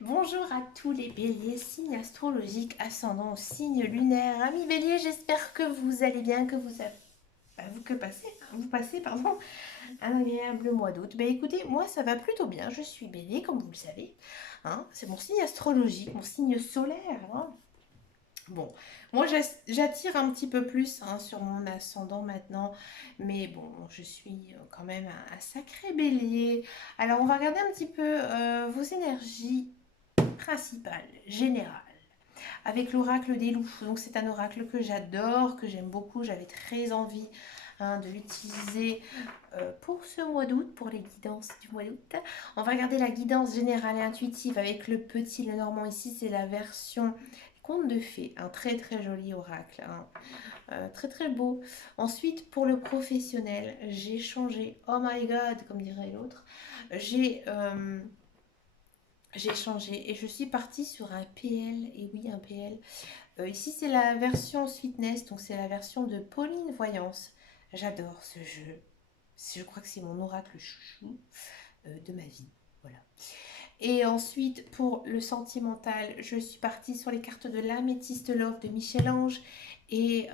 Bonjour à tous les béliers, signes astrologiques, ascendant, signe lunaire. Amis béliers, j'espère que vous allez bien, que vous passez un agréable mois d'août. Écoutez, moi ça va plutôt bien, je suis bélier comme vous le savez. Hein, c'est mon signe astrologique, mon signe solaire. Hein. Bon, moi j'attire un petit peu plus sur mon ascendant maintenant, mais bon, je suis quand même un sacré bélier. Alors on va regarder un petit peu vos énergies principale, générale, avec l'oracle des loups. Donc c'est un oracle que j'adore, que j'aime beaucoup, j'avais très envie de l'utiliser pour ce mois d'août, pour les guidances du mois d'août. On va regarder la guidance générale et intuitive avec le petit Lenormand. Ici c'est la version conte de fées, un très très joli oracle, très très beau. Ensuite pour le professionnel, j'ai changé, oh my god comme dirait l'autre, j'ai j'ai changé et je suis partie sur un PL, et oui un PL. Ici c'est la version Sweetness, donc c'est la version de Pauline Voyance. J'adore ce jeu. Je crois que c'est mon oracle chouchou de ma vie. Voilà. Et ensuite pour le sentimental, je suis partie sur les cartes de l'Améthyste Love de Michel-Ange et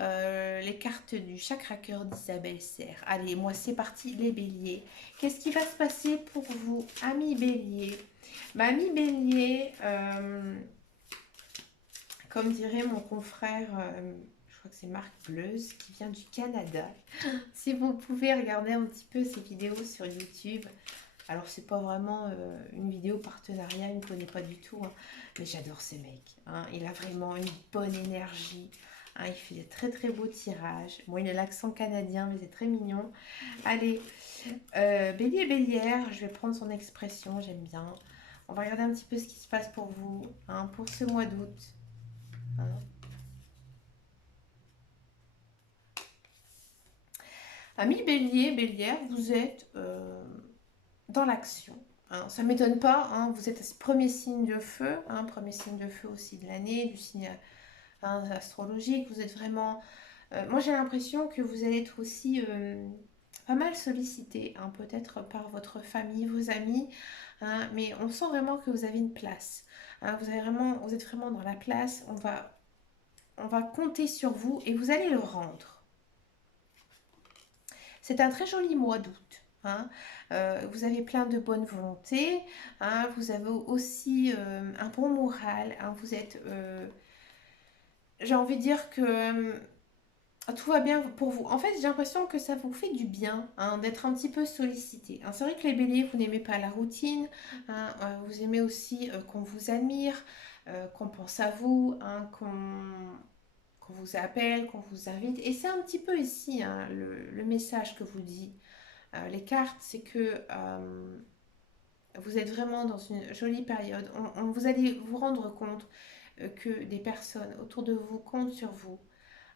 les cartes du Chakra Cœur d'Isabelle Serre. Allez, moi c'est parti les béliers. Qu'est-ce qui va se passer pour vous, amis béliers? Ami bélier, comme dirait mon confrère, je crois que c'est Marc Bleuze, qui vient du Canada. Si vous pouvez regarder un petit peu ses vidéos sur YouTube. Alors c'est pas vraiment une vidéo partenariat, il ne me connaît pas du tout, hein, mais j'adore ce mec. Hein, il a vraiment une bonne énergie. Hein, il fait des très très beaux tirages. Bon, il a l'accent canadien, mais c'est très mignon. Allez, bélier et bélière, je vais prendre son expression, j'aime bien. On va regarder un petit peu ce qui se passe pour vous, pour ce mois d'août. Hein. Amis bélier, bélière, vous êtes dans l'action. Hein. Ça ne m'étonne pas, hein, vous êtes ce premier signe de feu, premier signe de feu aussi de l'année, du signe astrologique. Vous êtes vraiment... moi j'ai l'impression que vous allez être aussi pas mal sollicité, peut-être par votre famille, vos amis, mais on sent vraiment que vous avez une place. Hein, vous êtes vraiment dans la place, on va compter sur vous et vous allez le rendre. C'est un très joli mois d'août. Hein. Vous avez plein de bonne volonté, hein. Vous avez aussi un bon moral. Hein. Vous êtes, j'ai envie de dire que tout va bien pour vous. En fait, j'ai l'impression que ça vous fait du bien d'être un petit peu sollicité. Hein. C'est vrai que les béliers, vous n'aimez pas la routine. Hein. Vous aimez aussi qu'on vous admire, qu'on pense à vous, qu'on vous appelle, qu'on vous invite. Et c'est un petit peu ici le message que vous dit les cartes, c'est que vous êtes vraiment dans une jolie période. Vous allez vous rendre compte que des personnes autour de vous comptent sur vous.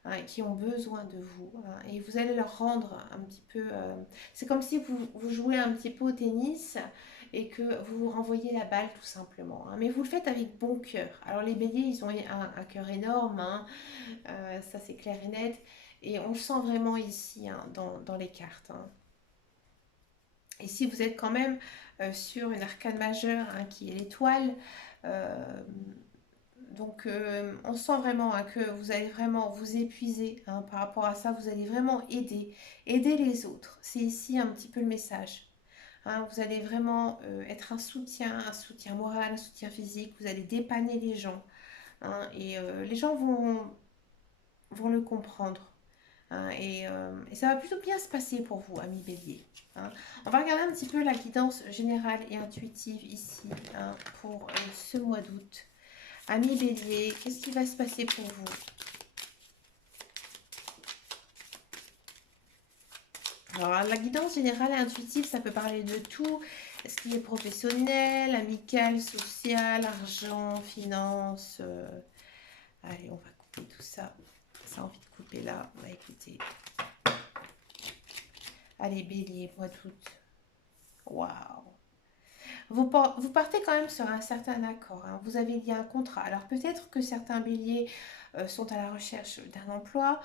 Hein, qui ont besoin de vous. Hein, et vous allez leur rendre un petit peu... c'est comme si vous jouez un petit peu au tennis et que vous vous renvoyez la balle tout simplement. Hein, mais vous le faites avec bon cœur. Alors les béliers, ils ont un cœur énorme, ça c'est clair et net. Et on le sent vraiment ici dans les cartes. Hein. Et si vous êtes quand même sur une arcane majeure qui est l'étoile, euh, donc on sent vraiment que vous allez vraiment vous épuiser par rapport à ça, vous allez vraiment aider les autres. C'est ici un petit peu le message. Hein, vous allez vraiment être un soutien moral, un soutien physique, vous allez dépanner les gens. Hein, et les gens vont le comprendre. Hein, et ça va plutôt bien se passer pour vous, amis bélier. Hein. On va regarder un petit peu la guidance générale et intuitive ici pour ce mois d'août. Amis bélier, qu'est-ce qui va se passer pour vous? Alors, la guidance générale et intuitive, ça peut parler de tout. Ce qui est professionnel, amical, social, argent, finance. Allez, on va couper tout ça. Ça a envie de couper là. On va écouter. Allez, bélier, mois d'août. Waouh! Vous partez quand même sur un certain accord. Hein. Vous avez lié un contrat. Alors peut-être que certains béliers sont à la recherche d'un emploi.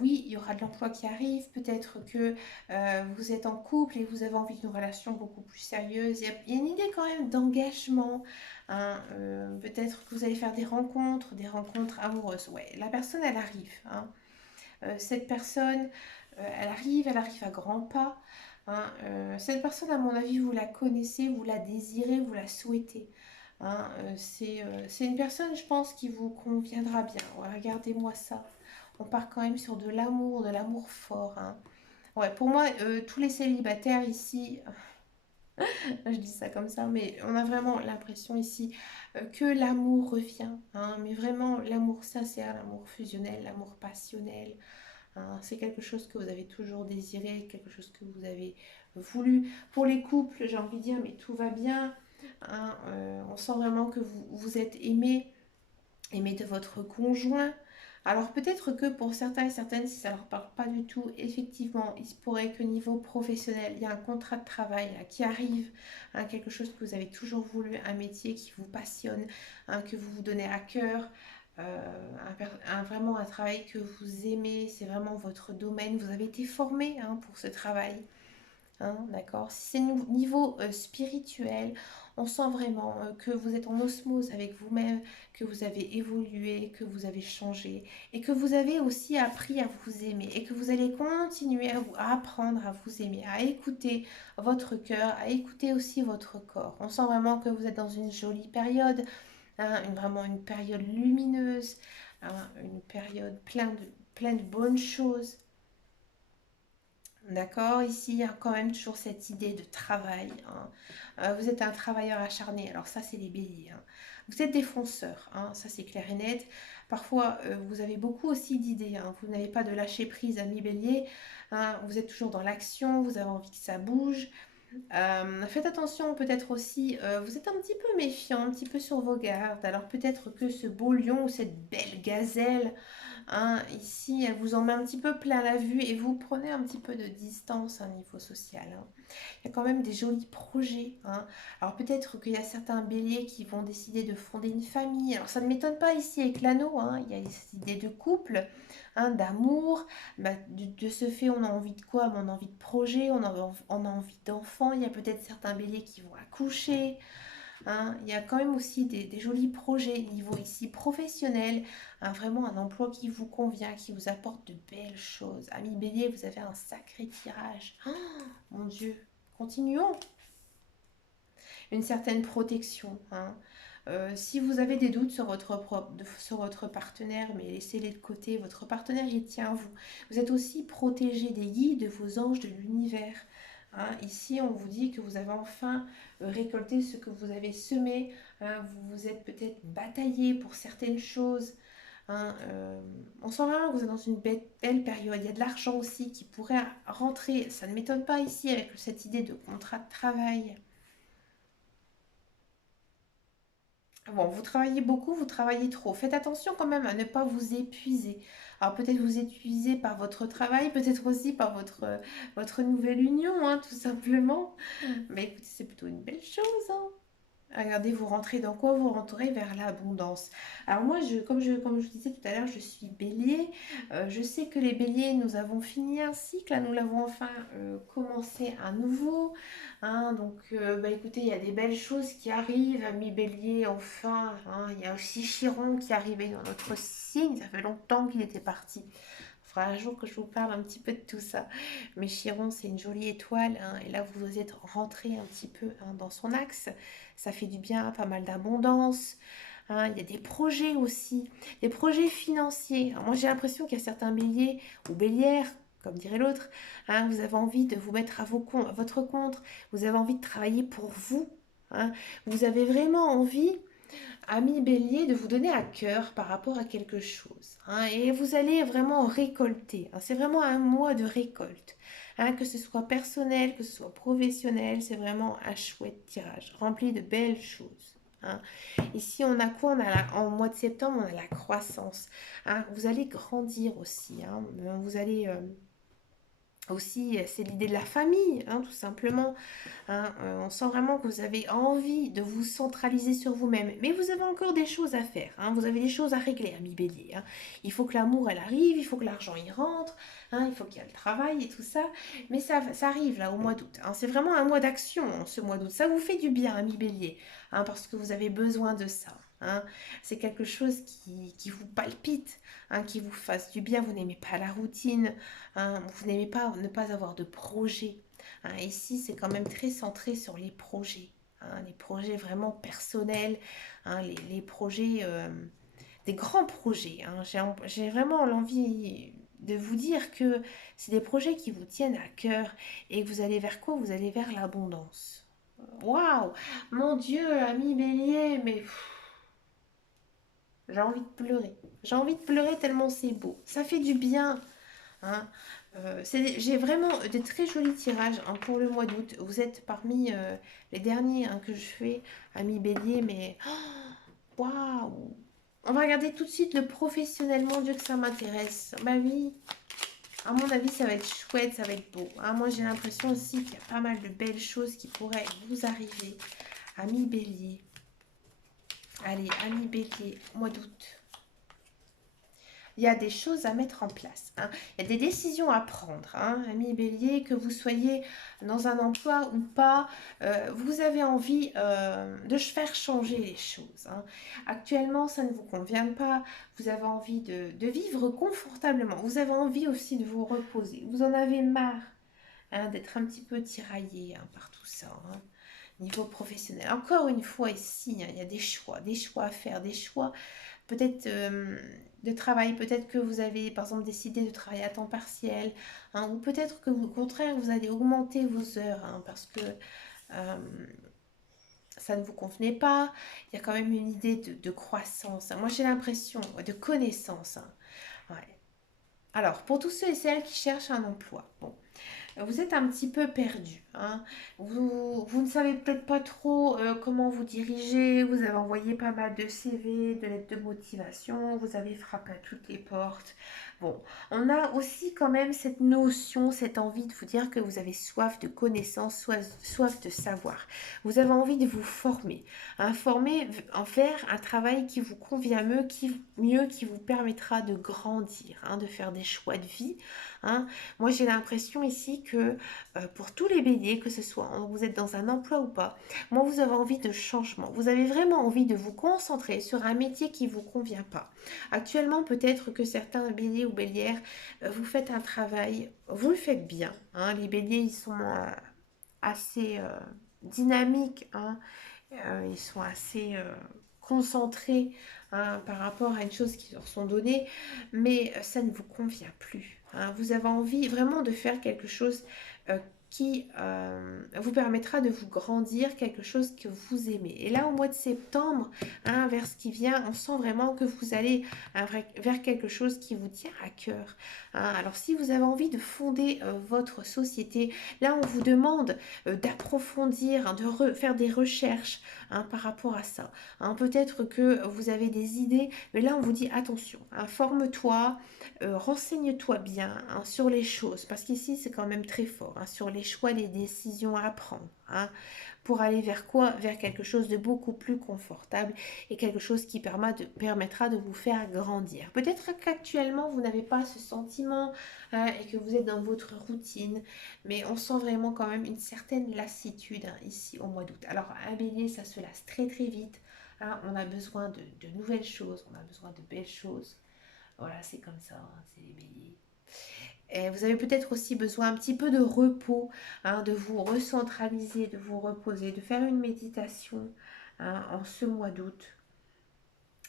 Oui, il y aura de l'emploi qui arrive. Peut-être que vous êtes en couple et vous avez envie d'une relation beaucoup plus sérieuse. Il y a une idée quand même d'engagement. hein, peut-être que vous allez faire des rencontres amoureuses. Ouais, la personne, elle arrive, hein. Cette personne, elle arrive à grands pas, hein. Cette personne, à mon avis, vous la connaissez, vous la désirez, vous la souhaitez, hein. C'est une personne, je pense, qui vous conviendra bien. Ouais, regardez-moi ça. On part quand même sur de l'amour fort, hein. Ouais, pour moi, tous les célibataires ici, je dis ça comme ça, mais on a vraiment l'impression ici que l'amour revient, hein, mais vraiment l'amour sincère, l'amour fusionnel, l'amour passionnel, hein. C'est quelque chose que vous avez toujours désiré, quelque chose que vous avez voulu. Pour les couples, j'ai envie de dire, mais tout va bien, hein. On sent vraiment que vous êtes aimé, aimé de votre conjoint. Alors peut-être que pour certains et certaines, si ça ne leur parle pas du tout, effectivement, il se pourrait que niveau professionnel, il y a un contrat de travail là, qui arrive, hein, quelque chose que vous avez toujours voulu, un métier qui vous passionne, hein, que vous vous donnez à cœur, vraiment un travail que vous aimez, c'est vraiment votre domaine, vous avez été formé, hein, pour ce travail. Hein, d'accord. Si c'est niveau spirituel, on sent vraiment que vous êtes en osmose avec vous-même, que vous avez évolué, que vous avez changé et que vous avez aussi appris à vous aimer et que vous allez continuer à apprendre à vous aimer, à écouter votre cœur, à écouter aussi votre corps. On sent vraiment que vous êtes dans une jolie période, hein, vraiment une période lumineuse, hein, une période pleine de bonnes choses. D'accord, ici il y a quand même toujours cette idée de travail, hein. Vous êtes un travailleur acharné, alors ça c'est les béliers, hein. Vous êtes des fonceurs, hein, ça c'est clair et net. Parfois vous avez beaucoup aussi d'idées, hein. Vous n'avez pas de lâcher prise, ami bélier, hein. Vous êtes toujours dans l'action, vous avez envie que ça bouge. Faites attention peut-être aussi, vous êtes un petit peu méfiant, un petit peu sur vos gardes. Alors peut-être que ce beau lion ou cette belle gazelle, hein, ici, elle vous en met un petit peu plein la vue et vous prenez un petit peu de distance à un niveau social, hein. Il y a quand même des jolis projets, hein. Alors peut-être qu'il y a certains béliers qui vont décider de fonder une famille. Alors ça ne m'étonne pas ici avec l'anneau, hein. Il y a des idées de couple, hein, d'amour. Bah, de ce fait, on a envie de quoi? On a envie de projet, on a envie d'enfants. Il y a peut-être certains béliers qui vont accoucher, hein. Il y a quand même aussi des jolis projets niveau ici professionnel, hein, vraiment un emploi qui vous convient, qui vous apporte de belles choses. Ami Bélier, vous avez un sacré tirage. Oh, mon Dieu, continuons. Une certaine protection, hein. Si vous avez des doutes sur votre partenaire, mais laissez-les de côté, votre partenaire il tient à vous. Vous êtes aussi protégé des guides, de vos anges, de l'univers, hein. Ici, on vous dit que vous avez enfin récolté ce que vous avez semé, hein. Vous vous êtes peut-être bataillé pour certaines choses, hein. On sent vraiment que vous êtes dans une belle période. Il y a de l'argent aussi qui pourrait rentrer. Ça ne m'étonne pas ici avec cette idée de contrat de travail. Bon, vous travaillez beaucoup, vous travaillez trop. Faites attention quand même à ne pas vous épuiser. Alors peut-être vous épuiser par votre travail, peut-être aussi par votre nouvelle union, hein, tout simplement. Mais écoutez, c'est plutôt une belle chose, hein. Regardez, vous rentrez dans quoi? Vous rentrez vers l'abondance. Alors moi, comme je disais tout à l'heure, je suis bélier. Je sais que les béliers, nous avons fini un cycle, là, nous l'avons enfin commencé à nouveau, hein. Donc, bah, écoutez, il y a des belles choses qui arrivent, amis bélier, enfin, hein. Il y a aussi Chiron qui est arrivé dans notre signe. Ça fait longtemps qu'il était parti. Il faudra un jour que je vous parle un petit peu de tout ça. Mais Chiron, c'est une jolie étoile, hein, et là, vous êtes rentré un petit peu, hein, dans son axe. Ça fait du bien, pas mal d'abondance, hein. Il y a des projets aussi, des projets financiers. Alors moi, j'ai l'impression qu'il y a certains béliers ou bélières, comme dirait l'autre, hein, vous avez envie de vous mettre à votre compte, vous avez envie de travailler pour vous, hein. Vous avez vraiment envie, ami bélier, de vous donner à cœur par rapport à quelque chose, hein, et vous allez vraiment récolter, hein. C'est vraiment un mois de récolte, hein, que ce soit personnel, que ce soit professionnel. C'est vraiment un chouette tirage, rempli de belles choses, hein. Ici, on a quoi? En mois de septembre, on a la croissance, hein. Vous allez grandir aussi, hein. Vous allez Aussi, c'est l'idée de la famille, hein, tout simplement. Hein. On sent vraiment que vous avez envie de vous centraliser sur vous-même. Mais vous avez encore des choses à faire. Hein. Vous avez des choses à régler, ami Bélier. Hein. Il faut que l'amour, elle arrive. Il faut que l'argent, y rentre. Hein. Il faut qu'il y ait le travail et tout ça. Mais ça arrive, là, au mois d'août. Hein. C'est vraiment un mois d'action, hein, ce mois d'août. Ça vous fait du bien, ami Bélier. Hein, parce que vous avez besoin de ça. Hein. C'est quelque chose qui vous palpite, hein, qui vous fasse du bien. Vous n'aimez pas la routine. Hein. Vous n'aimez pas ne pas avoir de projet. Hein, ici, c'est quand même très centré sur les projets. Hein, les projets vraiment personnels, hein, les projets, des grands projets. Hein. J'ai vraiment l'envie de vous dire que c'est des projets qui vous tiennent à cœur et que vous allez vers quoi? Vous allez vers l'abondance. Waouh! Mon Dieu, ami Bélier, mais j'ai envie de pleurer. J'ai envie de pleurer tellement c'est beau. Ça fait du bien. Hein. J'ai vraiment de très jolis tirages, hein, pour le mois d'août. Vous êtes parmi les derniers, hein, que je fais, ami Bélier, mais waouh! On va regarder tout de suite le professionnel. Mon Dieu que ça m'intéresse. Bah oui, à mon avis, ça va être chouette, ça va être beau. Hein. Moi, j'ai l'impression aussi qu'il y a pas mal de belles choses qui pourraient vous arriver, ami Bélier. Allez, ami Bélier, mois d'août. Il y a des choses à mettre en place. Hein. Il y a des décisions à prendre. Hein. Ami Bélier, que vous soyez dans un emploi ou pas, vous avez envie de faire changer les choses. Hein. Actuellement, ça ne vous convient pas. Vous avez envie de vivre confortablement. Vous avez envie aussi de vous reposer. Vous en avez marre, hein, d'être un petit peu tiraillé, hein, par tout ça. Hein. Niveau professionnel. Encore une fois ici, hein, il y a des choix à faire, des choix peut-être de travail, peut-être que vous avez par exemple décidé de travailler à temps partiel, hein, ou peut-être que au contraire vous allez augmenter vos heures, hein, parce que euh, ça ne vous convenait pas. Il y a quand même une idée de croissance. Hein. Moi j'ai l'impression, ouais, de connaissance. Hein. Ouais. Alors pour tous ceux et celles qui cherchent un emploi, bon, vous êtes un petit peu perdu. Hein. Vous ne savez peut-être pas trop comment vous diriger. Vous avez envoyé pas mal de CV, de lettres de motivation. Vous avez frappé à toutes les portes. Bon, on a aussi quand même cette notion, cette envie de vous dire que vous avez soif de connaissances, soif de savoir. Vous avez envie de vous former. Hein, former en faire un travail qui vous convient mieux, qui vous permettra de grandir, hein, de faire des choix de vie. Hein. Moi, j'ai l'impression ici que pour tous les béliers, que ce soit vous êtes dans un emploi ou pas, moi, vous avez envie de changement. Vous avez vraiment envie de vous concentrer sur un métier qui ne vous convient pas. Actuellement, peut-être que certains béliers ou bélières, vous faites un travail, vous le faites bien. Hein. Les béliers, ils sont assez dynamiques. Hein. Ils sont assez concentrés, hein, par rapport à une chose qui leur sont données, mais ça ne vous convient plus. Hein. Vous avez envie vraiment de faire quelque chose euh, qui vous permettra de vous grandir, quelque chose que vous aimez. Et là, au mois de septembre, hein, vers ce qui vient, on sent vraiment que vous allez vers quelque chose qui vous tient à cœur. Hein. Alors, si vous avez envie de fonder votre société, là, on vous demande d'approfondir, hein, de faire des recherches, hein, par rapport à ça. Hein. Peut-être que vous avez des idées, mais là, on vous dit attention, informe-toi, renseigne-toi bien, hein, sur les choses, parce qu'ici, c'est quand même très fort, hein, sur les choix, les décisions à prendre, hein, pour aller vers quoi? Vers quelque chose de beaucoup plus confortable et quelque chose qui permettra de vous faire grandir. Peut-être qu'actuellement, vous n'avez pas ce sentiment, et que vous êtes dans votre routine, mais on sent vraiment quand même une certaine lassitude, hein, ici au mois d'août. Alors, un bélier, ça se lasse très très vite. Hein, on a besoin de nouvelles choses, on a besoin de belles choses. Voilà, c'est comme ça, hein, c'est les béliers. Et vous avez peut-être aussi besoin un petit peu de repos, hein, de vous recentraliser, de vous reposer, de faire une méditation, hein, en ce mois d'août.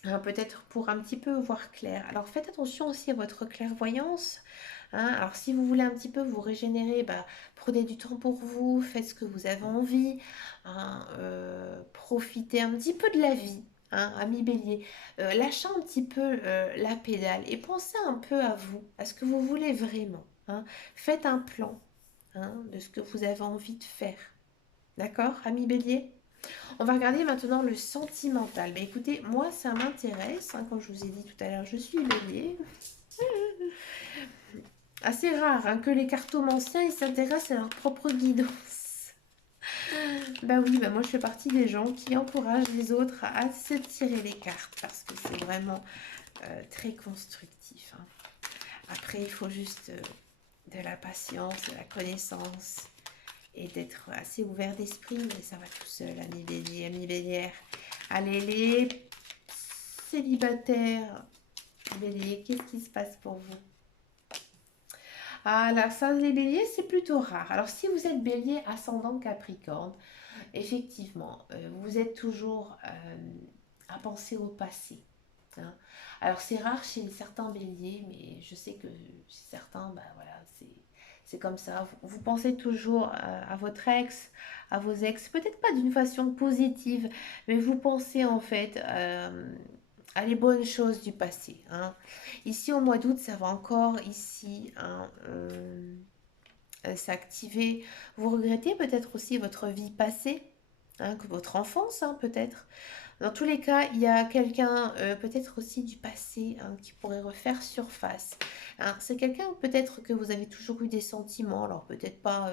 Hein, peut-être pour un petit peu voir clair. Alors faites attention aussi à votre clairvoyance. Hein. Alors si vous voulez un petit peu vous régénérer, bah, prenez du temps pour vous, faites ce que vous avez envie. Hein, profitez un petit peu de la vie. Hein, ami Bélier, lâchez un petit peu la pédale et pensez un peu à vous, à ce que vous voulez vraiment. Hein. Faites un plan, hein, de ce que vous avez envie de faire. D'accord, ami Bélier? On va regarder maintenant le sentimental. Ben écoutez, moi ça m'intéresse, hein, comme je vous ai dit tout à l'heure, je suis bélier. Assez rare hein, que les cartomanciens ils s'intéressent à leur propre guidance. Bah oui, bah moi je fais partie des gens qui encouragent les autres à se tirer les cartes parce que c'est vraiment très constructif. Hein. Après, il faut juste de la patience, de la connaissance et d'être assez ouvert d'esprit, mais ça va tout seul, ami bélier, ami bélière. Allez, les célibataires, bélier, qu'est-ce qui se passe pour vous? Ah, là, ça, les béliers, c'est plutôt rare. Alors, si vous êtes bélier ascendant Capricorne, effectivement, vous êtes toujours à penser au passé. Hein. Alors, c'est rare chez certains béliers, mais je sais que chez certains, bah voilà, c'est comme ça. Vous pensez toujours à votre ex, à vos ex, peut-être pas d'une façon positive, mais vous pensez en fait à les bonnes choses du passé. Hein. Ici, au mois d'août, ça va encore ici hein, s'activer. Vous regrettez peut-être aussi votre vie passée, hein, que votre enfance hein, peut-être. Dans tous les cas, il y a quelqu'un peut-être aussi du passé hein, qui pourrait refaire surface. Hein, c'est quelqu'un peut-être que vous avez toujours eu des sentiments, alors peut-être pas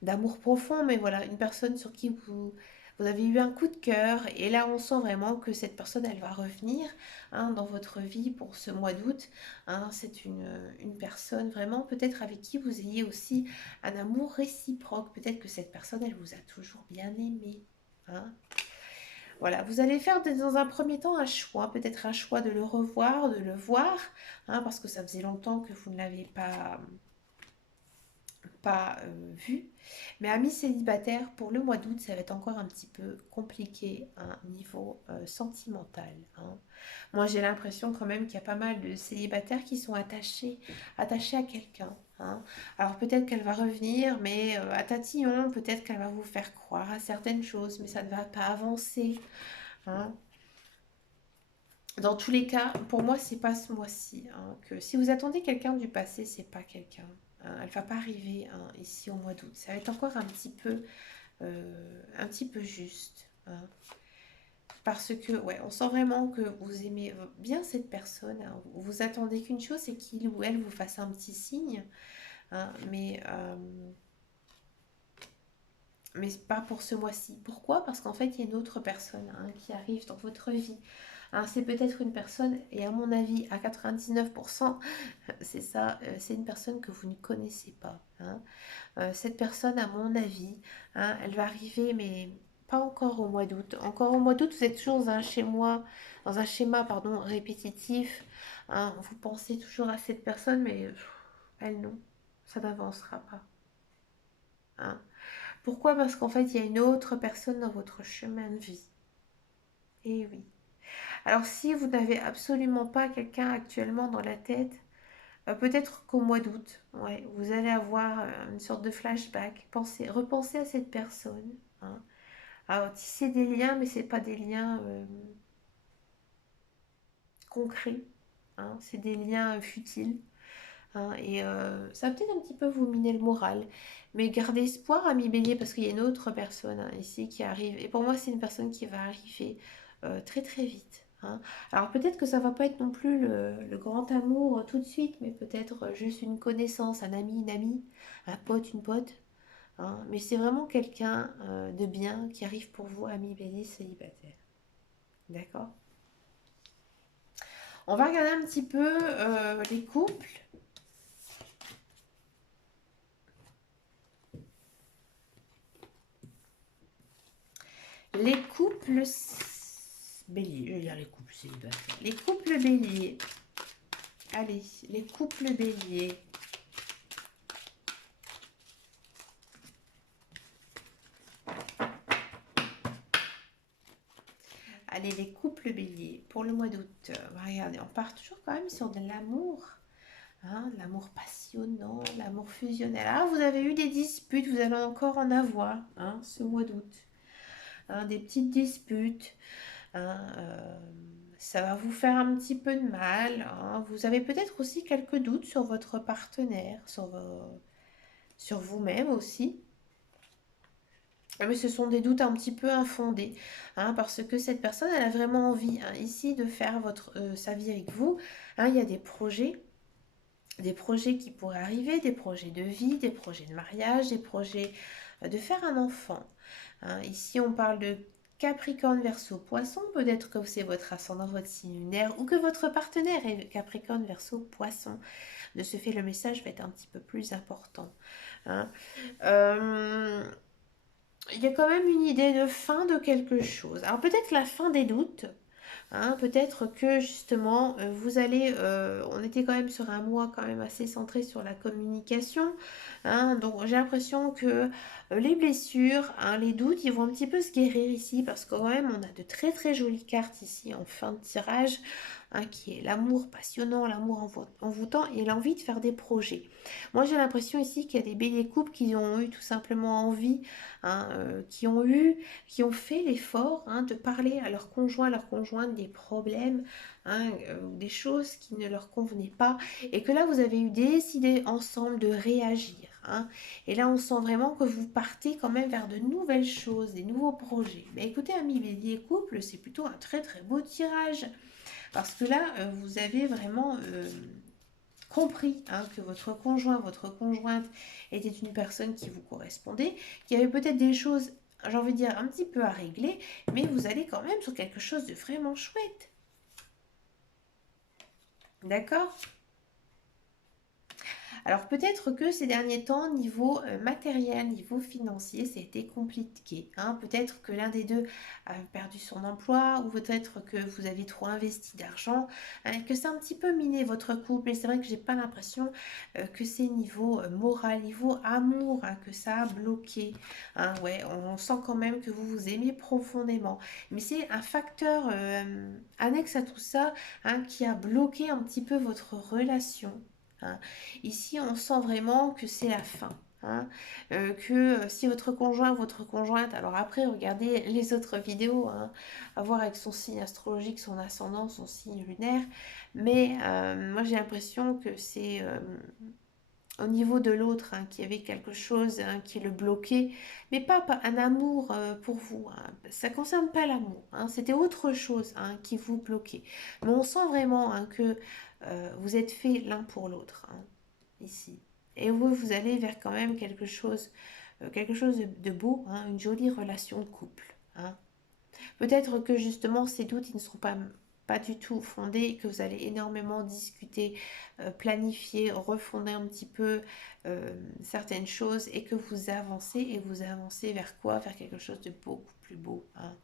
d'amour profond, mais voilà, une personne sur qui vous avez eu un coup de cœur. Et là, on sent vraiment que cette personne, elle va revenir hein, dans votre vie pour ce mois d'août. Hein, c'est une personne vraiment peut-être avec qui vous ayez aussi un amour réciproque. Peut-être que cette personne, elle vous a toujours bien aimé. Hein. Voilà, vous allez faire dans un premier temps un choix, peut-être un choix de le revoir, de le voir, hein, parce que ça faisait longtemps que vous ne l'avez pas vu. Mais amis célibataires, pour le mois d'août, ça va être encore un petit peu compliqué à un niveau sentimental. Hein. Moi, j'ai l'impression quand même qu'il y a pas mal de célibataires qui sont attachés à quelqu'un. Hein. Alors peut-être qu'elle va revenir, mais à tatillon, peut-être qu'elle va vous faire croire à certaines choses, mais ça ne va pas avancer. Hein. Dans tous les cas, pour moi, c'est pas ce mois-ci. Hein, que si vous attendez quelqu'un du passé, c'est pas quelqu'un. Hein, elle va pas arriver hein, ici au mois d'août. Ça va être encore un petit peu juste. Hein, parce que, ouais, on sent vraiment que vous aimez bien cette personne. Hein, vous attendez qu'une chose, c'est qu'il ou elle vous fasse un petit signe. Hein, mais pas pour ce mois-ci. Pourquoi? Parce qu'en fait, il y a une autre personne hein, qui arrive dans votre vie. Hein, c'est peut-être une personne, et à mon avis, à 99%, c'est ça, c'est une personne que vous ne connaissez pas. Hein. Cette personne, à mon avis, hein, elle va arriver, mais pas encore au mois d'août. Encore au mois d'août, vous êtes toujours dans un schéma pardon, répétitif. Hein. Vous pensez toujours à cette personne, mais elle non, ça n'avancera pas. Hein. Pourquoi? Parce qu'en fait, il y a une autre personne dans votre chemin de vie. Et oui. Alors, si vous n'avez absolument pas quelqu'un actuellement dans la tête, peut-être qu'au mois d'août, ouais, vous allez avoir une sorte de flashback. Repensez à cette personne. Hein. Alors, tisser des liens, mais c'est pas des liens concrets. Hein, c'est des liens futiles. Hein, et ça va peut-être un petit peu vous miner le moral. Mais gardez espoir, ami bélier, parce qu'il y a une autre personne hein, ici qui arrive. Et pour moi, c'est une personne qui va arriver très très vite. Hein. Alors peut-être que ça va pas être non plus le grand amour tout de suite, mais peut-être juste une connaissance, un ami, une amie, un pote, une pote. Hein. Mais c'est vraiment quelqu'un de bien qui arrive pour vous, ami bélier célibataire. D'accord? On va regarder un petit peu les couples. Les couples béliers, je vais dire les couples célibataires. Les couples béliers. Allez, les couples béliers. Allez, les couples béliers pour le mois d'août. Regardez, on part toujours quand même sur de l'amour. Hein, l'amour passionnant, l'amour fusionnel. Ah, vous avez eu des disputes, vous allez encore en avoir hein, ce mois d'août. Hein, des petites disputes. Hein, ça va vous faire un petit peu de mal. Hein. Vous avez peut-être aussi quelques doutes sur votre partenaire, sur vous-même aussi. Mais ce sont des doutes un petit peu infondés, hein, parce que cette personne, elle a vraiment envie hein, ici de faire sa vie avec vous. Hein, il y a des projets, des projets qui pourraient arriver, des projets de vie, des projets de mariage, des projets de faire un enfant. Hein. Ici, on parle de Capricorne, Verseau, Poisson. Peut-être que c'est votre ascendant, votre signe lunaire, ou que votre partenaire est Capricorne, Verseau, Poisson. De ce fait, le message va être un petit peu plus important. Hein. Euh, il y a quand même une idée de fin de quelque chose. Alors peut-être la fin des doutes. Hein, peut-être que justement, vous allez, on était quand même sur un mois quand même assez centré sur la communication. Hein, donc j'ai l'impression que les blessures, hein, les doutes, ils vont un petit peu se guérir ici parce que quand même on a de très très jolies cartes ici en fin de tirage. Hein, qui est l'amour passionnant, l'amour envoûtant et l'envie de faire des projets. Moi j'ai l'impression ici qu'il y a des béliers couples qui ont eu tout simplement envie, hein, qui ont fait l'effort, hein, de parler à leur conjoint, à leur conjointe des problèmes, hein, des choses qui ne leur convenaient pas, et que là vous avez eu décidé ensemble de réagir. Hein. Et là on sent vraiment que vous partez quand même vers de nouvelles choses, des nouveaux projets. Mais écoutez, amis bélier couple, c'est plutôt un très très beau tirage. Parce que là, vous avez vraiment compris, hein, que votre conjoint, votre conjointe était une personne qui vous correspondait, qui avait peut-être des choses, j'ai envie de dire, un petit peu à régler, mais vous allez quand même sur quelque chose de vraiment chouette. D'accord? Alors peut-être que ces derniers temps, niveau matériel, niveau financier, ça a été compliqué. Hein. Peut-être que l'un des deux a perdu son emploi ou peut-être que vous avez trop investi d'argent, hein, que ça a un petit peu miné votre couple. Et c'est vrai que j'ai pas l'impression que c'est niveau moral, niveau amour, hein, que ça a bloqué. Hein. Ouais, on sent quand même que vous vous aimez profondément. Mais c'est un facteur annexe à tout ça, hein, qui a bloqué un petit peu votre relation. Hein. Ici, on sent vraiment que c'est la fin. Hein. Que si votre conjoint, votre conjointe, alors après, regardez les autres vidéos, hein, à voir avec son signe astrologique, son ascendant, son signe lunaire, mais moi j'ai l'impression que c'est au niveau de l'autre, hein, qui avait quelque chose, hein, qui le bloquait, mais pas un amour pour vous. Hein. Ça ne concerne pas l'amour, hein, c'était autre chose, hein, qui vous bloquait. Mais on sent vraiment, hein, que vous êtes faits l'un pour l'autre, hein, ici. Et vous allez vers quand même quelque chose de beau, hein, une jolie relation de couple. Hein. Peut-être que justement ces doutes ils ne seront pas du tout fondés, que vous allez énormément discuter, planifier, refonder un petit peu certaines choses et que vous avancez vers quoi? Vers quelque chose de beaucoup plus beau. Hein.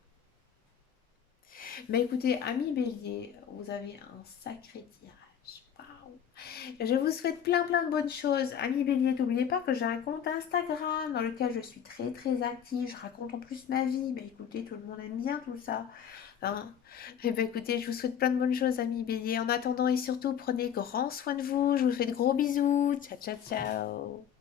Mais écoutez, amis bélier, vous avez un sacré tirage. Waouh! Je vous souhaite plein plein de bonnes choses. Amis bélier, n'oubliez pas que j'ai un compte Instagram dans lequel je suis très très active. Je raconte en plus ma vie. Mais écoutez, tout le monde aime bien tout ça. Hein. Eh bien, écoutez, je vous souhaite plein de bonnes choses, amis bélier. En attendant et surtout, prenez grand soin de vous. Je vous fais de gros bisous. Ciao, ciao, ciao.